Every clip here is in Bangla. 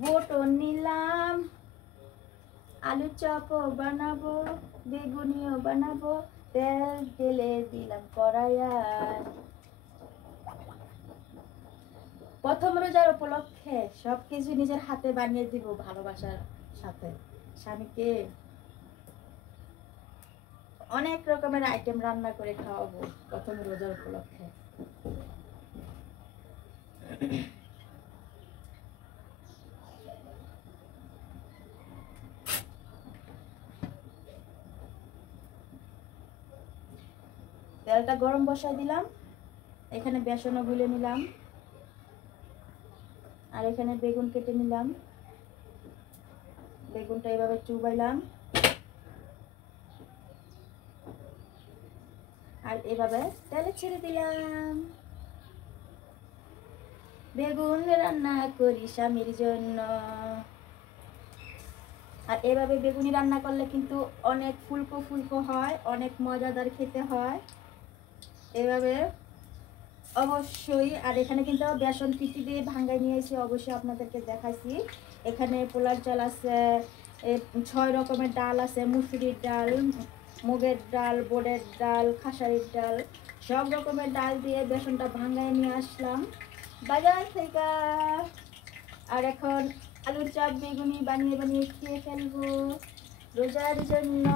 বুটও নিলাম, আলু চপও বানাবো, বেগুনিও বানাবো, তেল ঢেলে দিলাম কড়াইয়া। প্রথম রোজার উপলক্ষে সবকিছু নিজের হাতে বানিয়ে দিব ভালোবাসার সাথে। স্বামীকে অনেক রকমের আইটেম রান্না করে খাওয়াবো প্রথম রোজার উপলক্ষে। তেলটা গরম বসাই দিলাম, এখানে বেসনও গুলে নিলাম, আর এখানে বেগুন কেটে নিলাম। বেগুনটা এভাবে চুবাইলাম আর এভাবে তেলে ছেড়ে দিলাম। বেগুন রান্না করি স্বামীর জন্য। আর এভাবে বেগুনি রান্না করলে কিন্তু অনেক ফুলকো ফুলকো হয়, অনেক মজাদার খেতে হয় এভাবে অবশ্যই। আর এখানে কিন্তু বেসন পিঠি দিয়ে ভাঙ্গাই নিয়েছি, অবশ্যই আপনাদেরকে দেখাইছি। এখানে পোলার চাল আছে, 6 রকমের ডাল আছে, মুসুরির ডাল, মুগের ডাল, বোটের ডাল, খাসারির ডাল, সব রকমের ডাল দিয়ে বেসনটা ভাঙ্গাই নিয়ে আসলাম বাজার থেকে। আর এখন আলুর চপ বেগুনি বানিয়ে বানিয়ে খেয়ে ফেলবো রোজার জন্য।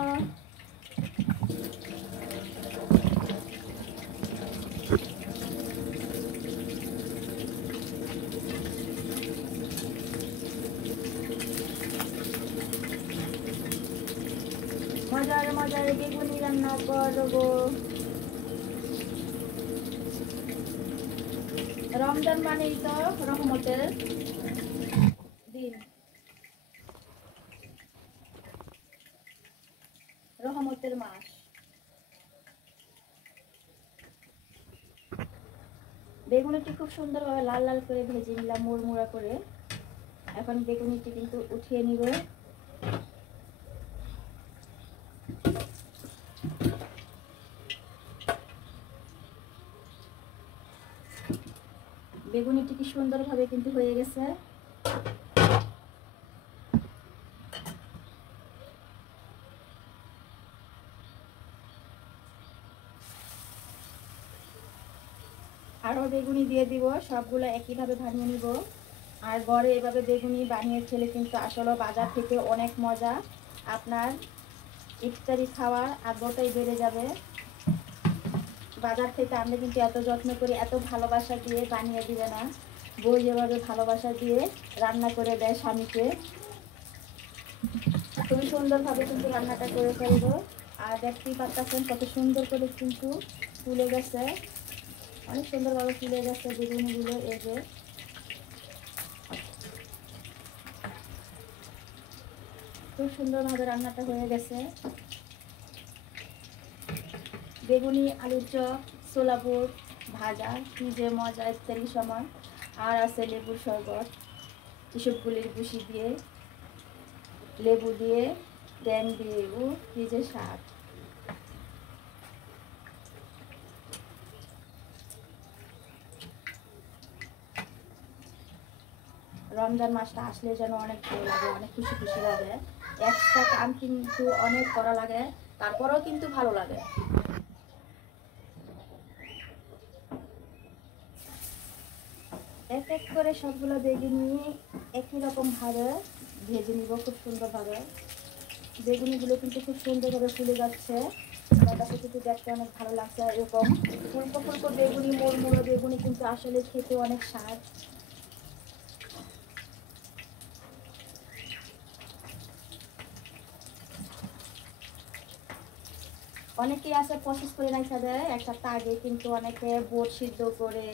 মজার মজার বেগুনি রান্না করবো। রমজান মানেই তো রহমতের দিন, রহমতের মাস। বেগুনিটি খুব সুন্দরভাবে লাল লাল করে ভেজে নিলাম মুড়মুড়া করে। এখন বেগুনিটি কিন্তু উঠিয়ে নিব। বেগুনিটি কি সুন্দরভাবে কিন্তু হয়ে গেছে। আরও বেগুনি দিয়ে দিব, সবগুলো একইভাবে বানিয়ে নিব। আর ঘরে এভাবে বেগুনি বানিয়ে খেলে কিন্তু আসলে বাজার থেকে অনেক মজা। আপনার ইফতারি খাওয়ার আগ্রহটাই বেড়ে যাবে। বাজার থেকে আমরা কিন্তু এত যত্ন করে এত ভালোবাসা দিয়ে বানিয়ে দিবে না। বউ যেভাবে ভালোবাসা দিয়ে রান্না করে দেয় স্বামীকে, খুবই সুন্দরভাবে কিন্তু রান্নাটা করে ফেলবো। আর দেখতেই পাচ্ছেন কত সুন্দর করে কিন্তু ফুলে গেছে, অনেক সুন্দরভাবে ফুলে গেছে বেগুনিগুলো। এই যে খুব সুন্দরভাবে রান্নাটা হয়ে গেছে। বেগুনি, আলুর চপ, ছোলা বুট ভাজা, কি যে মজা ইত্যাদি সময়। আর আছে লেবুর শরবত, এসবগুলির বুসি দিয়ে, লেবু দিয়ে, ট্যাং দিয়ে, কি যে স্বাদ। রমজান মাসটা আসলে যেন অনেক ভালো লাগে, অনেক খুশি খুশি লাগে। এক্সট্রা কাম কিন্তু অনেক করা লাগে, তারপরেও কিন্তু ভালো লাগে। এক এক করে সবগুলো বেগুনি একই রকম ভাবে ভেজে নিব খুব সুন্দরভাবে। বেগুনিগুলো কিন্তু খুব সুন্দরভাবে ফুলে যাচ্ছে, আমার কাছে কিন্তু দেখতে অনেক ভালো লাগছে। এরকম ফুলকো ফুলকো বেগুনি, মোড়মুড়ো বেগুনি কিন্তু আসলে খেতে অনেক স্বাদ। অনেকেই আছে প্রসেস করে রাখা দেয় এক সপ্তাহ আগে, কিন্তু অনেকে বোট সিদ্ধ করে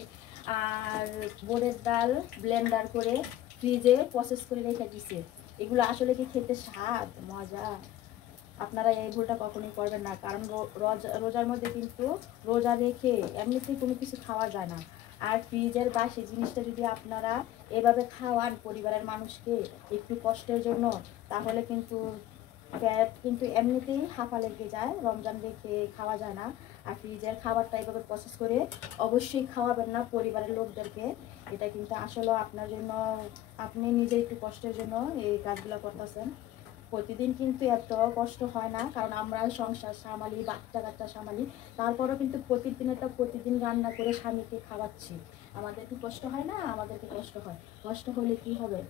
আর বোটের ডাল ব্লেন্ডার করে ফ্রিজে প্রসেস করে রেখে দিছে। এগুলো আসলে কি খেতে স্বাদ মজা? আপনারা এই ভুলটা কখনোই করবেন না, কারণ রোজার মধ্যে কিন্তু রোজা রেখে এমনিতেই কোনো কিছু খাওয়া যায় না। আর ফ্রিজের বাসি জিনিসটা যদি আপনারা এভাবে খাওয়ান পরিবারের মানুষকে একটু কষ্টের জন্য, তাহলে কিন্তু পেট কিন্তু এমনিতেই হাঁপা লেগে যায়, রমজান রেখে খাওয়া যায় না। আর ফ্রিজের খাবারটা এইভাবে প্রসেস করে অবশ্যই খাওয়াবেন না পরিবারের লোকদেরকে। এটা কিন্তু আসলে আপনার জন্য, আপনি নিজে একটু কষ্টের জন্য এই কাজগুলো করতেছেন। প্রতিদিন কিন্তু এত কষ্ট হয় না, কারণ আমরা সংসার সামালি, বাচ্চা কাচ্চা সামালি, তারপরেও কিন্তু প্রতিদিন রান্না করে স্বামীকে খাওয়াচ্ছি। আমাদের কি কষ্ট হয় না? আমাদেরকে কষ্ট হয়। কষ্ট হলে কি হবে?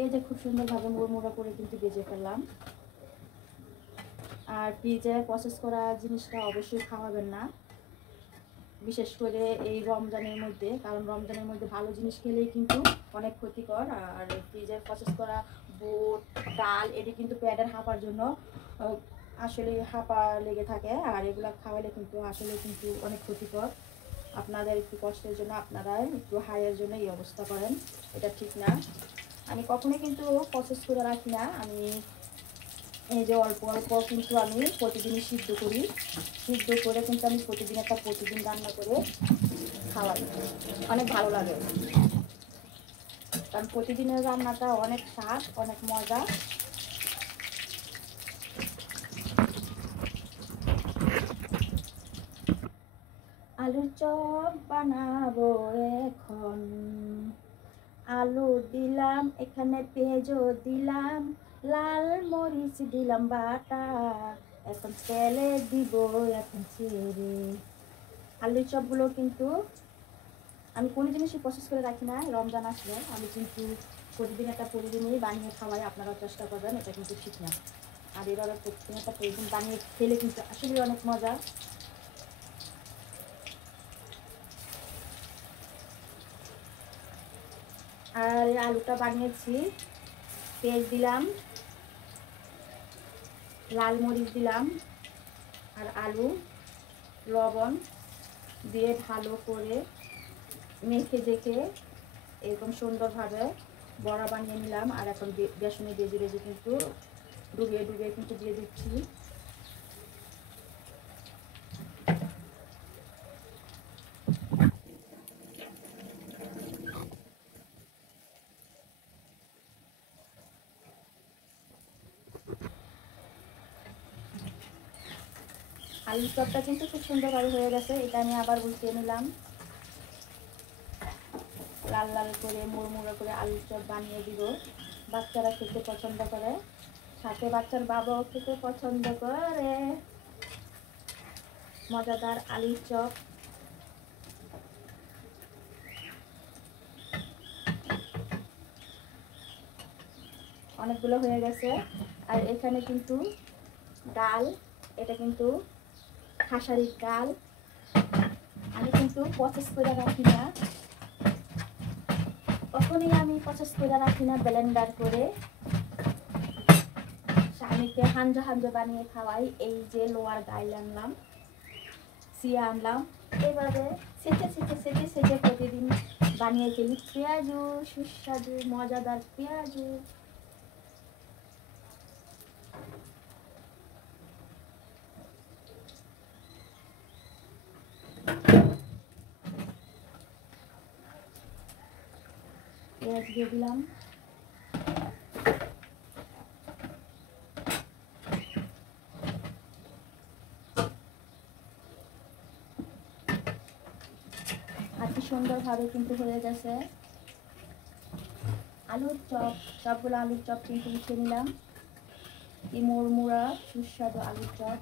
এই যে খুব সুন্দরভাবে মুড়মুড়া করে কিন্তু ভেজে ফেললাম। আর ফ্রিজে প্রসেস করা জিনিসটা অবশ্যই খাওয়াবেন না, বিশেষ করে এই রমজানের মধ্যে, কারণ রমজানের মধ্যে ভালো জিনিস খেলেই কিন্তু অনেক ক্ষতিকর। আর ফ্রিজে প্রসেস করা বুট, ডাল, এটি কিন্তু পেটের হাঁপার জন্য আসলে হাঁপা লেগে থাকে, আর এগুলো খাওয়ালে কিন্তু আসলে কিন্তু অনেক ক্ষতিকর। আপনাদের একটু কষ্টের জন্য আপনারা একটু হাইয়ের জন্য এই অবস্থা করেন, এটা ঠিক না। আমি কখনোই কিন্তু প্রসেস করে রাখি না, আমি এই যে অল্প অল্প কিন্তু আমি প্রতিদিনই সিদ্ধ করি। সিদ্ধ করে কিন্তু আমি প্রতিদিন রান্না করে খাওয়াই, অনেক ভালো লাগে। কারণ প্রতিদিনের রান্নাটা অনেক স্বাদ, অনেক মজা। আলুর চপ বানাবো এখন, আলু দিলাম, এখানে পেঁয়াজও দিলাম, লাল মরিচ দিলাম বাটা, এখন তেলে দিব এখন ছেড়ে। আলুর চপগুলো কিন্তু আমি কোনো জিনিসই প্রসেস করে রাখি না। রমজান আসলে আমি কিন্তু প্রতিদিনই বানিয়ে খাওয়াই, আপনারা চেষ্টা করবেন, এটা কিন্তু ঠিক না। আর এভাবে প্রতিদিন বানিয়ে খেলে কিন্তু আসলে অনেক মজা। আর আলুটা বানিয়েছি, পেঁয়াজ দিলাম, লাল মরিচ দিলাম, আর আলু, লবণ দিয়ে ভালো করে মেখে দেখে এরকম সুন্দরভাবে বড়া বানিয়ে নিলাম। আর এখন বেসনে বেজে কিন্তু ডুবিয়ে কিন্তু দিয়ে দিচ্ছি। আলুর চপটা কিন্তু খুব সুন্দরভাবে হয়ে গেছে, এটা আমি আবার উল্টিয়ে নিলাম। লাল লাল করে মুড়মুড়ো করে আলুর চপ বানিয়ে দিব। বাচ্চারা খেতে পছন্দ করে, সাথে বাচ্চার বাবাও খেতে পছন্দ করে। মজাদার আলুর চপ। অনেকগুলো হয়ে গেছে। আর এখানে কিন্তু ডাল, এটা কিন্তু খাসারির ডাল, আমি কিন্তু প্রসেস করে রাখি না, কখনই আমি প্রসেস করে রাখি না। ব্লেন্ডার করে স্বামীকে হাঞ্জা বানিয়ে খাওয়াই। এই যে লোয়ার গাইল আনলাম, সিয়া আনলাম, এভাবে সেচে প্রতিদিন বানিয়ে ফেলি। পেঁয়াজু, সুস্বাদু মজাদার পেঁয়াজু। পেঁয়াজ দিয়ে দিলাম, আর কি সুন্দরভাবে কিন্তু হয়ে গেছে আলুর চপ। সবগুলো আলুর চপ কিন্তু উঠিয়ে নিলাম। কি মুড়মুড়া সুস্বাদু আলুর চপ।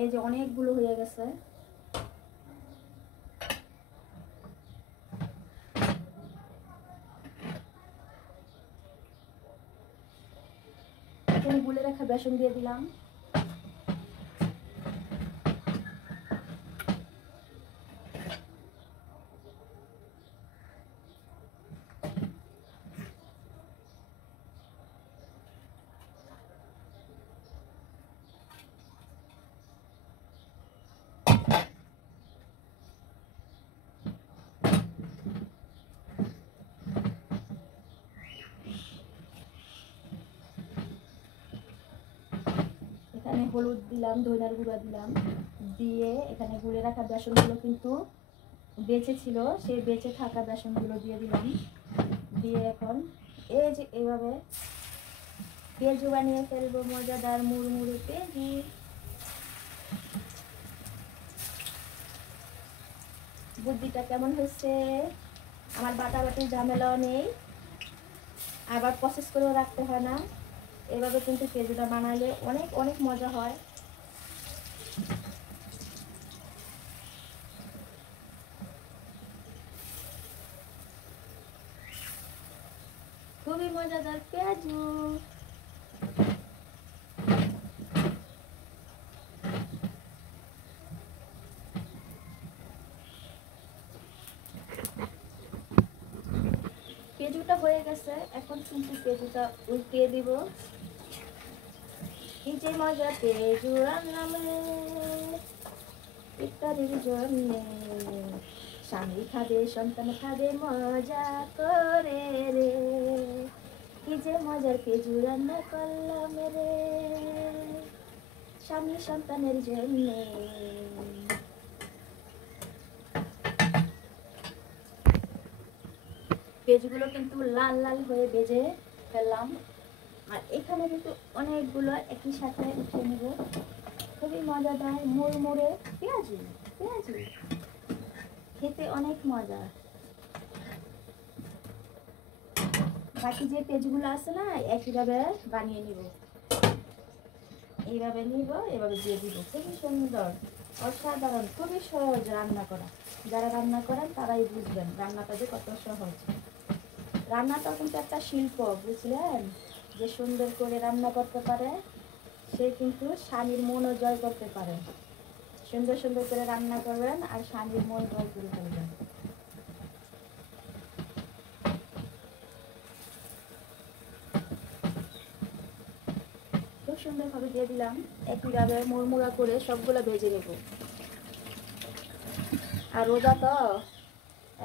এই যে অনেকগুলো হয়ে গেছে। এখানে গুলে রাখা বেসন দিয়ে দিলাম। এখানে হলুদ দিলাম, ধনিয়ার গুঁড়া দিলাম, দিয়ে এখানে গুলে রাখা বেসনগুলো কিন্তু বেঁচে ছিল, সেই বেঁচে থাকা বেসনগুলো দিয়ে দিলাম। দিয়ে এখন এই যে এইভাবে পেঁয়াজু বানিয়ে ফেলবো, মজাদার মুড়মুড়ে পেঁয়াজু। বুদ্ধিটা কেমন হয়েছে। আমার বাটাবাটির ঝামেলাও নেই, আবার প্রসেস করেও রাখতে হয় না। এভাবে কিন্তু পেঁয়াজুটা বানালে অনেক অনেক মজা হয়। খুবই মজাদার পেঁয়াজু। পেঁয়াজুটা হয়ে গেছে, এখন কিন্তু পেঁয়াজুটা উল্টিয়ে দিব। কি যে মজা পেঁয়াজু রান্নামে, ইত্যাদির জন্যে স্বামী খাবে সন্তান খাবে মজা করে রে, কি যে মজার পেঁয়াজু রান্না করলাম রে স্বামী সন্তানের জন্যে। পেঁয়াজগুলো কিন্তু লাল লাল হয়ে ভেজে ফেললাম। আর এখানে কিন্তু অনেকগুলো একই সাথে উঠিয়ে নেব। খুবই মজাদার মুড়মুড়ে পেঁয়াজু। পেঁয়াজু খেতে অনেক মজা। বাকি যে পেঁয়াজগুলো আছে না, একইভাবে বানিয়ে নিব। এইভাবে নিব, এভাবে দিয়ে দিব। খুবই সুন্দর, অসাধারণ, খুবই সহজ রান্না করা। যারা রান্না করেন তারাই বুঝবেন রান্নাটা যে কত সহজ। রান্নাটা কিন্তু একটা শিল্প, বুঝলেন? যে সুন্দর করে রান্না করতে পারে সে কিন্তু স্বামীর মনও জয় করতে পারে। সুন্দর সুন্দর করে রান্না করবেন আর স্বামীর মন জয় করে ফেলবেন। খুব সুন্দরভাবে দিয়ে দিলাম। একইভাবে মুড়মুড়া করে সবগুলো ভেজে নেব। আর রোজা তো,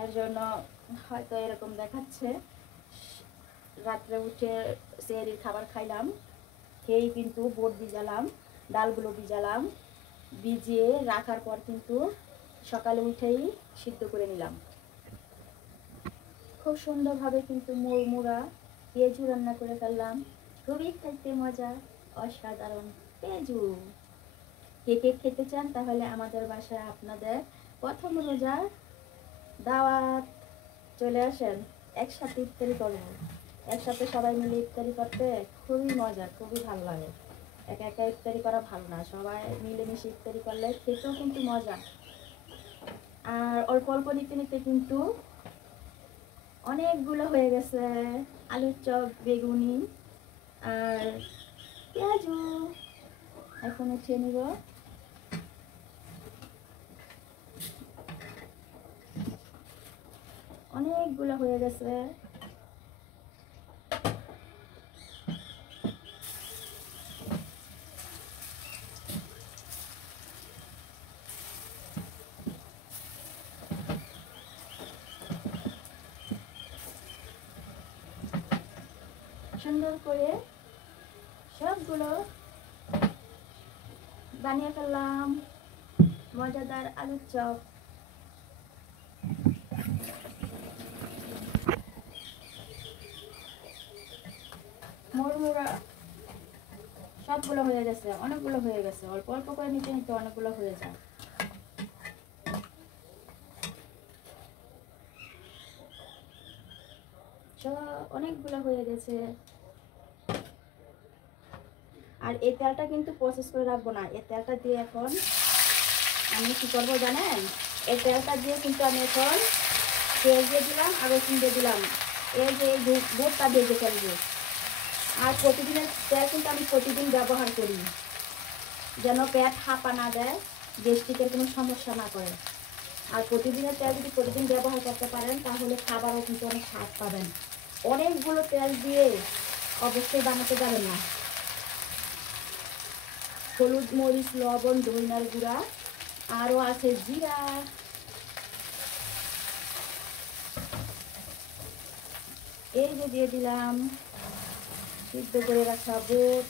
এর জন্য হয়তো এরকম দেখাচ্ছে। রাত্রে উঠে সেহরির খাবার খাইলাম, খেয়েই কিন্তু বুট ভিজালাম, ডালগুলো ভিজালাম, ভিজিয়ে রাখার পর কিন্তু সকালে উঠেই সিদ্ধ করে নিলাম। খুব সুন্দরভাবে কিন্তু মুড়মুড়া পেঁয়াজু রান্না করে ফেললাম। খুবই খাইতে মজা, অসাধারণ পেঁয়াজু। কে কে খেতে চান তাহলে আমাদের বাসায় আপনাদের প্রথম রোজার দাওয়াত, চলে আসেন, একসাথে ইফতারি করবো। একসাথে সবাই মিলে ইফতারি করতে খুবই মজা, খুবই ভালো লাগে। একা একা ইফতারি করা ভালো না, সবাই মিলেমিশে ইফতারি করলে খেতেও কিন্তু মজা। আর অল্প অল্প নিতে নিতে কিন্তু অনেকগুলো হয়ে গেছে। আলুর চপ, বেগুনি আর পেঁয়াজু। এখন উঠিয়ে নিব। অনেকগুলো হয়ে গেছে। সুন্দর করে সবগুলো বানিয়ে ফেললাম মজাদার আলুর চপ। মুড়মুড়া সবগুলো হয়ে গেছে, অনেকগুলো হয়ে গেছে। অল্প অল্প করে নিতে নিতে অনেকগুলো হয়ে যায়। অনেকগুলো হয়ে গেছে। আর এই তেলটা কিন্তু প্রসেস করে রাখবো না। এই তেলটা দিয়ে এখন আমি কি করবো জানেন? এই তেলটা দিয়ে কিন্তু আমি এখন পেঁয়াজ দিয়ে দিলাম আর রসুন দিয়ে দিলাম। এই যে বুটটা ভেজে ফেলবো। আর প্রতিদিনের তেল কিন্তু আমি প্রতিদিন ব্যবহার করি, যেন পেট হাঁপা না দেয়, গ্যাস্ট্রিকের কোনো সমস্যা না করে। আর প্রতিদিনের তেল যদি প্রতিদিন ব্যবহার করতে পারেন তাহলে খাবারও কিন্তু অনেক স্বাদ পাবেন। অনেকগুলো তেল দিয়ে অবশ্যই বানাতে যাবেন না। হলুদ, মরিচ, লবণ, ধনিয়ার গুঁড়া, আরও আছে জিরা। এই যে দিয়ে দিলাম সিদ্ধ করে রাখা বুট।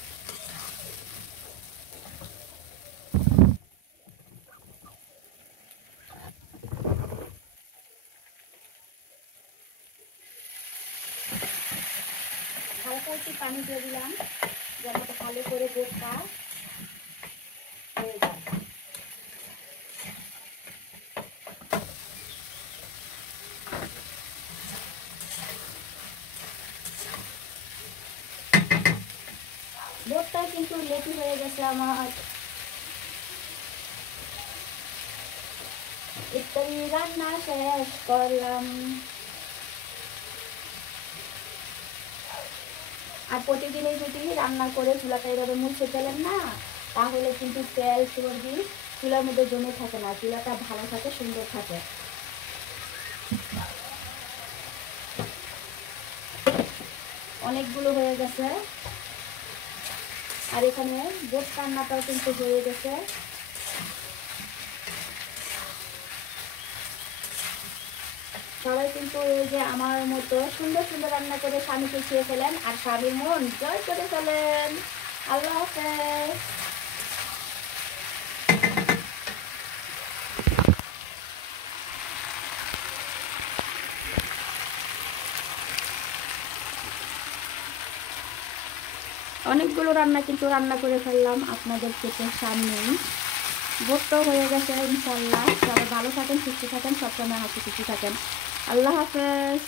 হালকা একটু পানি দিয়ে দিলাম যেন ভালো করে বুটটা হয়ে যায়। রেডি হয়ে গেছে আমার ইত্যাদি রান্না শেষ করলাম। আর প্রতিদিনই যদি রান্না করে চুলাটা এভাবে মুছে ফেলেন না, তাহলে কিন্তু তেল চর্বি চুলার মধ্যে জমে থাকে না, চুলাটা ভালো থাকে, সুন্দর থাকে। অনেকগুলো হয়ে গেছে। আর এখানে গোট রান্নাটাও কিন্তু হয়ে গেছে। সবাই কিন্তু এই যে আমার মতো সুন্দর সুন্দর রান্না করে স্বামীকে খেয়ে ফেলেন আর স্বামীর মন জয় করে ফেলেন। আল্লাহ হাফেজ। অনেকগুলো রান্না কিন্তু রান্না করে ফেললাম আপনাদের চোখের সামনেই। ভোটটাও হয়ে গেছে ইনশাল্লাহ। সবাই ভালো থাকেন, সুস্থ থাকেন, সবসময় হাসি খুশি থাকেন। আল্লাহ হাফেজ।